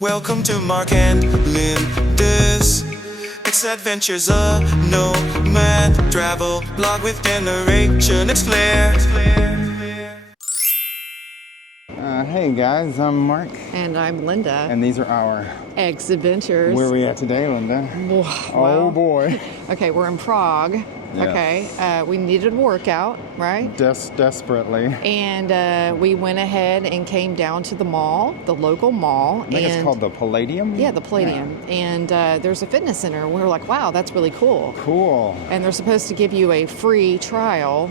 Welcome to Mark and Linda's It's Adventures, a nomad travel blog with generation. It's Claire. Hey guys, I'm Mark. And I'm Linda. And these are our Eggs Adventures. Where are we at today, Linda? Well, oh boy. Okay, we're in Prague. Yes. Okay, we needed a workout, right? Desperately. And we went ahead and came down to the mall, the local mall. I think it's called the Palladium? Yeah, the Palladium. Yeah. And there's a fitness center. We were like, wow, that's really cool. Cool. And they're supposed to give you a free trial,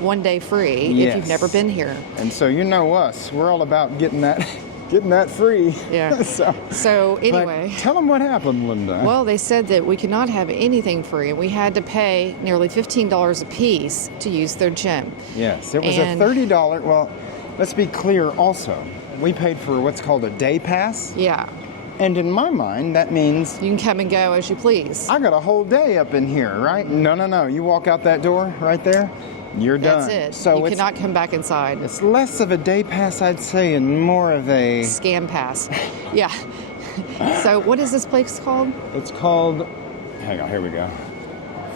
1 day free, if you've never been here. And so you know us, we're all about getting that free. Yeah. so anyway. But tell them what happened, Linda. Well, they said that we could not have anything free. We had to pay nearly $15 a piece to use their gym. Yes, it was a $30. Well, let's be clear also. We paid for what's called a day pass. Yeah. And in my mind, that means you can come and go as you please. I got a whole day up in here, right? No. You walk out that door right there, you're done. That's it. So you cannot come back inside. It's less of a day pass, I'd say, and more of a scam pass. Yeah. So what is this place called? It's called, hang on, here we go.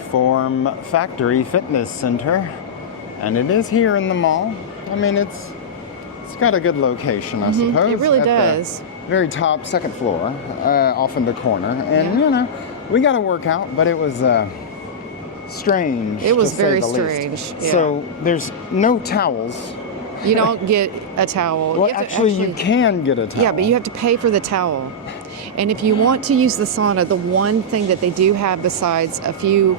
Form Factory Fitness Center. And it is here in the mall. I mean, it's got a good location, I suppose. It really does. The very top, second floor, off in the corner. And, you know, we got to work out, but it was strange. It was very strange. Yeah. So there's no towels. You don't get a towel. Well, actually, you can get a towel. Yeah, but you have to pay for the towel. And if you want to use the sauna, the one thing that they do have besides a few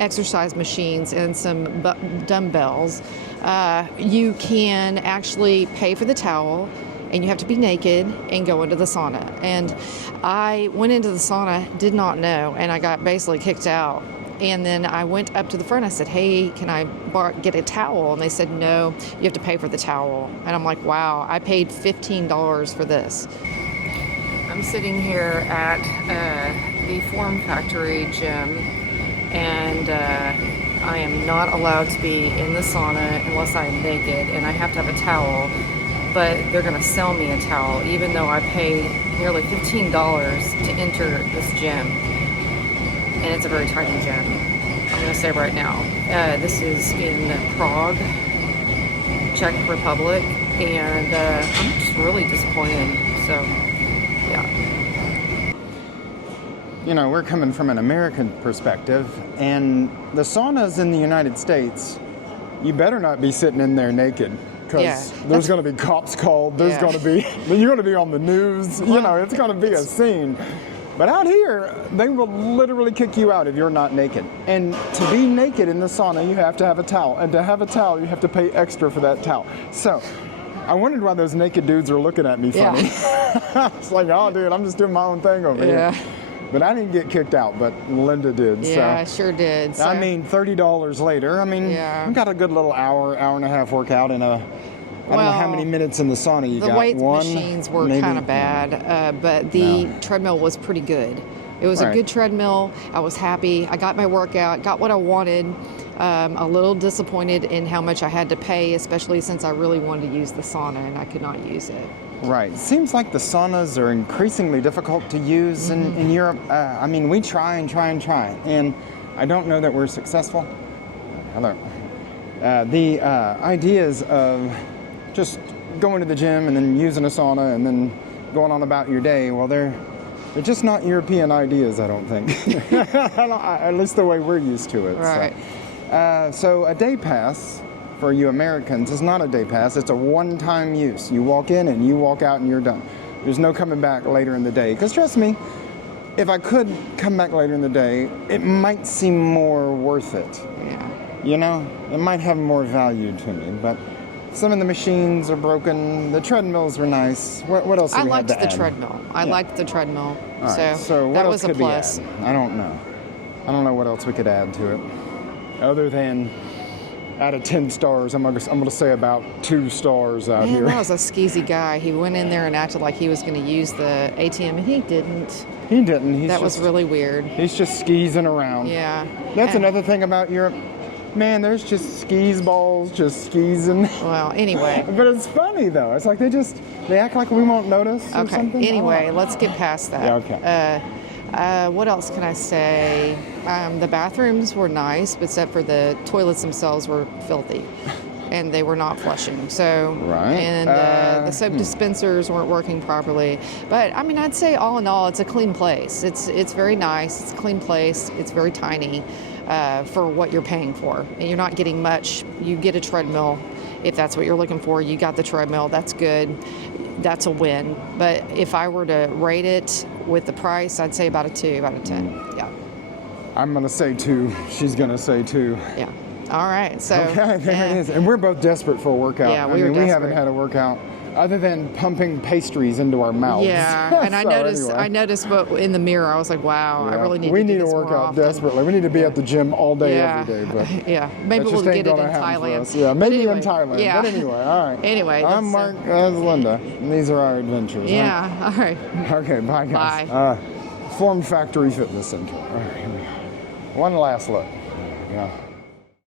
exercise machines and some dumbbells, you can actually pay for the towel, and you have to be naked and go into the sauna. And I went into the sauna, did not know, and I got basically kicked out. And then I went up to the front. I said, hey, can I get a towel? And they said, no, you have to pay for the towel. And I'm like, wow, I paid $15 for this. I'm sitting here at the Form Factory gym, and I am not allowed to be in the sauna unless I'm naked, and I have to have a towel. But they're going to sell me a towel, even though I pay nearly $15 to enter this gym. And it's a very tiny gym. I'm going to say right now. This is in Prague, Czech Republic, and I'm just really disappointed. So, yeah. You know, we're coming from an American perspective, and the saunas in the United States, you better not be sitting in there naked. Because there's going to be cops called, you're going to be on the news, you know, it's going to be a scene. But out here, they will literally kick you out if you're not naked. And to be naked in the sauna, you have to have a towel. And to have a towel, you have to pay extra for that towel. So I wondered why those naked dudes are looking at me funny. It's like, oh, dude, I'm just doing my own thing over here. But I didn't get kicked out, but Linda did. Yeah, I sure did. So. I mean, $30 later, I mean, we got a good little hour and a half workout in a, I don't know how many minutes in the sauna you got. The weight machines were kind of bad, but the treadmill was pretty good. It was a good treadmill. I was happy. I got my workout, got what I wanted. A little disappointed in how much I had to pay, especially since I really wanted to use the sauna and I could not use it. Right. It seems like the saunas are increasingly difficult to use in Europe. I mean, we try, and I don't know that we're successful. Hello. The ideas of just going to the gym and then using a sauna and then going on about your day, well, they're just not European ideas, I don't think. At least the way we're used to it. Right. So a day pass for you Americans is not a day pass. It's a one-time use. You walk in and you walk out and you're done. There's no coming back later in the day. Because trust me, if I could come back later in the day, it might seem more worth it. Yeah. You know, it might have more value to me, but some of the machines are broken. The treadmills were nice. What else? I liked the treadmill. I liked the treadmill. Right, so that was a plus. I don't know. I don't know what else we could add to it, other than out of 10 stars, I'm gonna say about 2 stars out here. That was a skeezy guy. He went in there and acted like he was going to use the ATM, and he didn't. He didn't. That was really weird. He's just skeezing around. Yeah. That's another thing about Europe. man, there's just skis balls, just skis and. Well, anyway. But it's funny though. It's like they act like we won't notice or Okay. something. Anyway, let's get past that. Yeah, okay. What else can I say? The bathrooms were nice, but except for the toilets themselves were filthy, and they were not flushing. So, Right. And the soap dispensers weren't working properly. But I mean, I'd say all in all, it's a clean place. It's very nice. It's a clean place. It's very tiny for what you're paying for. And you're not getting much. You get a treadmill if that's what you're looking for. You got the treadmill. That's good. That's a win. But if I were to rate it with the price, I'd say about a 2 out of 10. Yeah. I'm gonna say 2. She's gonna say 2. Yeah. All right. So. Okay, there it is. And we're both desperate for a workout. Yeah, we desperate. haven't had a workout other than pumping pastries into our mouths. Yeah, and So anyway. I noticed what in the mirror. I was like, wow, I really need we to do need this to work more out often. desperately. We need to be at the gym all day, Yeah. every day. But Yeah, maybe that we'll just get ain't it in gonna happen for Thailand. us. Yeah, But maybe anyway, in Thailand. Yeah. But anyway, all right. Anyway, I'm Mark. That's Linda. And these are our adventures. Yeah. All right. Huh? Okay. Bye, guys. Bye. Form Factory Fitness Center. All right. Here we go. One last look. There we go.